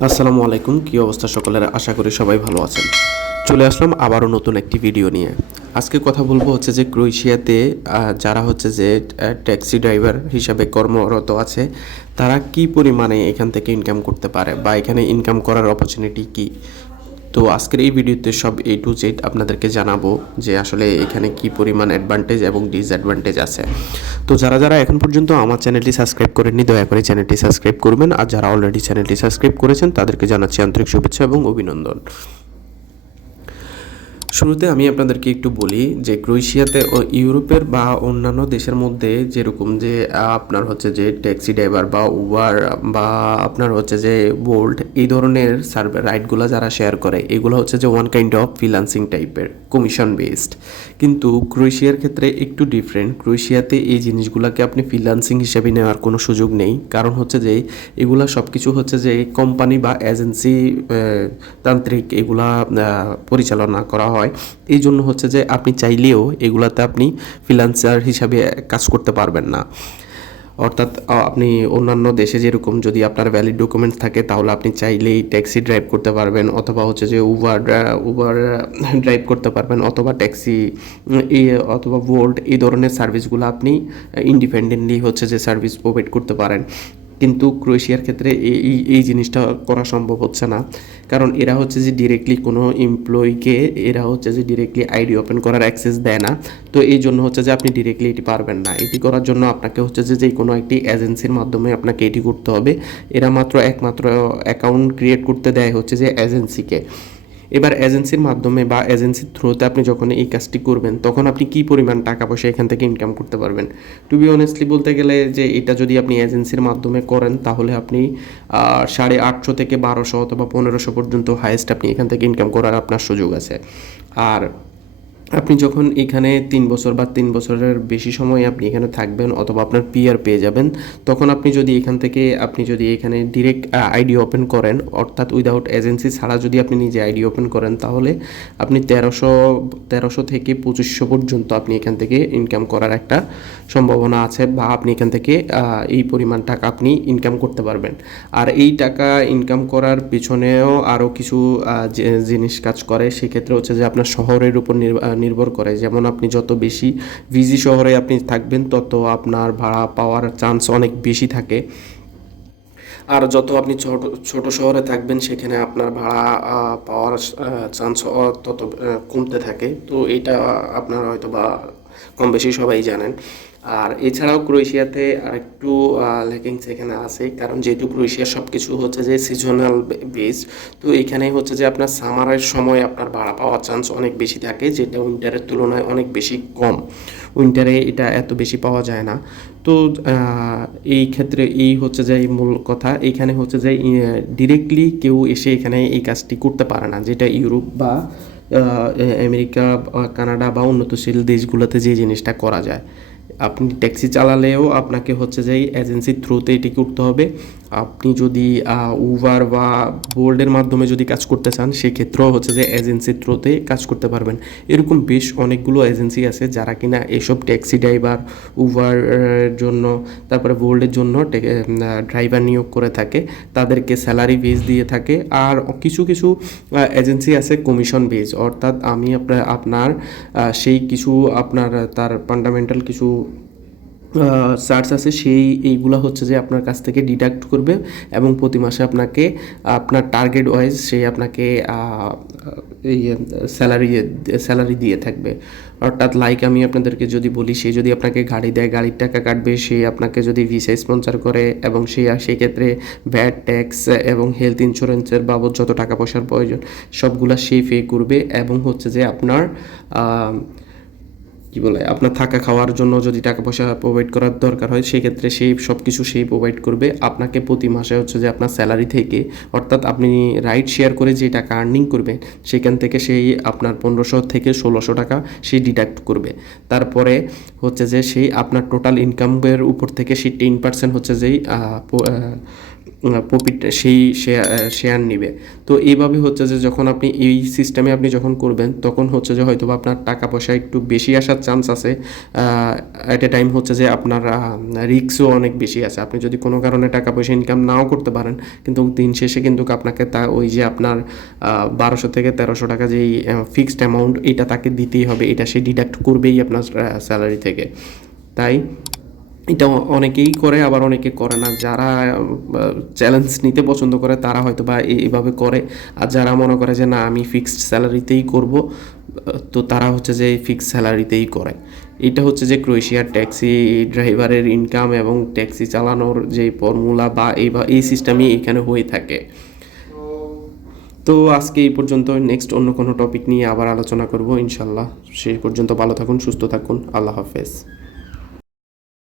আসসালামু আলাইকুম, কী অবস্থা সকলের? আশা করি সবাই ভালো আছেন। চলে আসলাম আবারও নতুন একটি ভিডিও নিয়ে। আজকে কথা বলব হচ্ছে যে ক্রোয়েশিয়াতে যারা হচ্ছে যে ট্যাক্সি ড্রাইভার হিসাবে কর্মরত আছে, তারা কি পরিমাণে এখান থেকে ইনকাম করতে পারে বা এখানে ইনকাম করার অপরচুনিটি কি? তো আজকের এই ভিডিওতে সব এ টু জেড আপনাদেরকে জানাব যে আসলে এখানে কি পরিমাণ অ্যাডভান্টেজ এবং ডিসঅ্যাডভান্টেজ আছে। তো যারা যারা এখন পর্যন্ত আমার চ্যানেলটি সাবস্ক্রাইব করেননি, দয়া করে চ্যানেলটি সাবস্ক্রাইব করবেন। আর যারা অলরেডি চ্যানেলটি সাবস্ক্রাইব করেছেন, তাদেরকে জানাচ্ছি আন্তরিক শুভেচ্ছা এবং অভিনন্দন। শুরুতে আমি আপনাদেরকে একটু বলি যে ক্রোয়েশিয়াতে ও ইউরোপের বা অন্যান্য দেশের মধ্যে যেরকম যে আপনার হচ্ছে যে ট্যাক্সি ড্রাইভার বা উবার বা আপনার হচ্ছে যে বোল্ট, এই ধরনের সার্ভে রাইডগুলো যারা শেয়ার করে, এগুলো হচ্ছে যে ওয়ান কাইন্ড অফ ফ্রিলান্সিং টাইপের কমিশন বেসড কিন্তু ক্রোয়েশিয়ার ক্ষেত্রে একটু ডিফারেন্ট ক্রোয়েশিয়াতে এই জিনিসগুলোকে আপনি ফ্রিলান্সিং হিসেবে নেওয়ার কোনো সুযোগ নেই। কারণ হচ্ছে যে, এগুলা সব কিছু হচ্ছে যে কোম্পানি বা এজেন্সি তান্ত্রিক এগুলা পরিচালনা করা হয়। এই জন্য হচ্ছে যে আপনি চাইলেও এগুলাতে আপনি ফ্রিলান্সার হিসাবে কাজ করতে পারবেন না। অর্থাৎ আপনি অন্যান্য দেশে যেরকম যদি আপনার ভ্যালিড ডকুমেন্টস থাকে, তাহলে আপনি চাইলেই ট্যাক্সি ড্রাইভ করতে পারবেন, অথবা হচ্ছে যে উবার উবার ড্রাইভ করতে পারবেন, অথবা ট্যাক্সি অথবা ভোল্ট এই ধরনের সার্ভিসগুলো আপনি ইন্ডিপেন্ডেন্টলি হচ্ছে যে সার্ভিস প্রোভাইড করতে পারেন। কিন্তু ক্রোয়েশিয়ার ক্ষেত্রে এই, এই- জিনিসটা করা সম্ভব হচ্ছে না। কারণ এরা হচ্ছে যে ডিরেক্টলি কোনো এমপ্লয়িকে এরা হচ্ছে যে ডিরেক্টলি আইডি ওপেন করার অ্যাক্সেস দেয় না। তো এই জন্য হচ্ছে যে আপনি ডিরেক্টলি এটি পারবেন না। এটি করার জন্য আপনাকে হচ্ছে যে যে কোনো একটি এজেন্সির মাধ্যমে আপনাকে এটি করতে হবে। এরা মাত্র একমাত্র অ্যাকাউন্ট ক্রিয়েট করতে দেয় হচ্ছে যে এজেন্সিকে এবার এজেন্সির মাধ্যমে বা এজেন্সির থ্রুতে আপনি যখন এই কাজটি করবেন, তখন আপনি কি পরিমাণ টাকা পয়সা এখান থেকে ইনকাম করতে পারবেন? টু বি অনেস্টলি বলতে গেলে যে এটা যদি আপনি এজেন্সির মাধ্যমে করেন, তাহলে আপনি সাড়ে আটশো থেকে বারোশো অথবা পনেরোশো পর্যন্ত হায়েস্ট আপনি এখান থেকে ইনকাম করার আপনার সুযোগ আছে। আর আপনি যখন এখানে তিন বছর বা তিন বছরের বেশি সময় আপনি এখানে থাকবেন অথবা আপনার পিআর পেয়ে যাবেন তখন আপনি যদি এখান থেকে আপনি যদি এখানে ডিরেক্ট আইডি ওপেন করেন অর্থাৎ উইদাউট এজেন্সি ছাড়া যদি আপনি নিজে আইডি ওপেন করেন তাহলে আপনি তেরোশো তেরোশো থেকে পঁচিশশো পর্যন্ত আপনি এখান থেকে ইনকাম করার একটা সম্ভাবনা আছে বা আপনি এখান থেকে এই পরিমাণ টাকা আপনি ইনকাম করতে পারবেন। আর এই টাকা ইনকাম করার পিছনেও আরও কিছু জিনিস কাজ করে সেক্ষেত্রে হচ্ছে যে আপনার শহরের উপর নির্ভ- আহ, নির্ভর করে। যেমন আপনি যত বেশি ভিজি শহরে আপনি থাকবেন, তত আপনার ভাড়া পাওয়ার চান্স অনেক বেশি থাকে। আর যত আপনি ছোট ছোট শহরে থাকবেন, সেখানে আপনার ভাড়া পাওয়ার চান্স তত কমতে থাকে। তো এটা আপনার হয়তো বা কম বেশি সবাই জানেন। আর এছাড়াও ক্রোয়েশিয়াতে আরেকটু লেকিংস এখানে আছে। কারণ যেহেতু ক্রোয়েশিয়ার সব কিছু হচ্ছে যে সিজনাল বেস তো এখানে হচ্ছে যে আপনার সামারের সময় আপনার ভাড়া পাওয়ার চান্স অনেক বেশি থাকে, যেটা উইন্টারের তুলনায় অনেক বেশি কম। উইন্টারে এটা এত বেশি পাওয়া যায় না। তো এই ক্ষেত্রে এই হচ্ছে যে মূল কথা। এখানে হচ্ছে যে ডিরেক্টলি কেউ এসে এখানে এই কাজটি করতে পারে না। যেটা ইউরোপ বা আমেরিকা কানাডা বা উন্নতশীল দেশগুলোতে যে জিনিসটা করা যায়। আপনি ট্যাক্সি চালালেও আপনাকে হচ্ছে যে এজেন্সির থ্রুতে এটি করতে হবে। আপনি যদি উবার বা বোল্ডের মাধ্যমে যদি কাজ করতে চান, সেক্ষেত্রেও হচ্ছে যে এজেন্সির থ্রুতে কাজ করতে পারবেন। এরকম বেশ অনেকগুলো এজেন্সি আছে যারা কিনা এসব ট্যাক্সি ড্রাইভার উবার জন্য, তারপরে বোল্ডের জন্য ড্রাইভার নিয়োগ করে থাকে। তাদেরকে স্যালারি বেস দিয়ে থাকে। আর কিছু কিছু এজেন্সি আছে কমিশন বেস অর্থাৎ আমি আপনার আপনার সেই কিছু আপনার, তার ফান্ডামেন্টাল কিছু চার্জ আছে, সেই এইগুলা হচ্ছে যে আপনার কাছ থেকে ডিডাক্ট করবে এবং প্রতি মাসে আপনাকে, আপনার টার্গেট ওয়াইজ সেই আপনাকে স্যালারি স্যালারি দিয়ে থাকবে। অর্থাৎ লাইক আমি আপনাদেরকে যদি বলি, সে যদি আপনাকে গাড়ি দেয়, গাড়ির টাকা কাটবে, সে আপনাকে যদি ভিসা স্পন্সর করে এবং সে, সেই ক্ষেত্রে ভ্যাট ট্যাক্স এবং হেলথ ইন্স্যুরেন্সের বাবদ যত টাকা পয়সার প্রয়োজন, সবগুলা সে পে করবে এবং হচ্ছে যে আপনার কি বলে, আপনার থাকা খাওয়ার জন্য যদি টাকা পয়সা প্রোভাইড করার দরকার হয়, সেক্ষেত্রে সেই সব কিছু সেই প্রোভাইড করবে। আপনাকে প্রতি মাসে হচ্ছে যে আপনার স্যালারি থেকে, অর্থাৎ আপনি রাইড শেয়ার করে যে টাকা আর্নিং করবেন, সেখান থেকে সেই আপনার পনেরোশো থেকে ষোলোশো টাকা সেই ডিডাক্ট করবে। তারপরে হচ্ছে যে সেই আপনার টোটাল ইনকামের উপর থেকে সেই টেন পার্সেন্ট হচ্ছে যেই প্রফিট সেই শেয়ার শেয়ার নেবে। তো এইভাবে হচ্ছে যে যখন আপনি এই সিস্টেমে আপনি যখন করবেন, তখন হচ্ছে যে হয়তো আপনার টাকা পয়সা একটু বেশি আসার চান্স আছে। অ্যাট এ টাইম হচ্ছে যে আপনার রিক্সও অনেক বেশি আছে। আপনি যদি কোনো কারণে টাকা পয়সা ইনকাম নাও করতে পারেন, কিন্তু দিন শেষে কিন্তু আপনাকে তা ওই যে আপনার বারোশো থেকে তেরোশো টাকা যেই ফিক্সড অ্যামাউন্ট এটা তাকে দিতেই হবে। এটা সে ডিডাক্ট করবেই আপনার স্যালারি থেকে। তাই এটা অনেকেই করে, আবার অনেকে করে না। যারা চ্যালেঞ্জ নিতে পছন্দ করে, তারা হয়তো বা এইভাবে করে। আর যারা মনে করে যে, না, আমি ফিক্সড স্যালারিতেই করব তো তারা হচ্ছে যে ফিক্সড স্যালারিতেই করে। এটা হচ্ছে যে ক্রোয়েশিয়ার ট্যাক্সি ড্রাইভারের ইনকাম এবং ট্যাক্সি চালানোর যে ফর্মুলা বা এই বা এই সিস্টেমই এখানে হয়ে থাকে। তো আজকে এই পর্যন্ত। নেক্সট অন্য কোনো টপিক নিয়ে আবার আলোচনা করব ইনশাল্লাহ সেই পর্যন্ত ভালো থাকুন, সুস্থ থাকুন। আল্লাহ হাফেজ।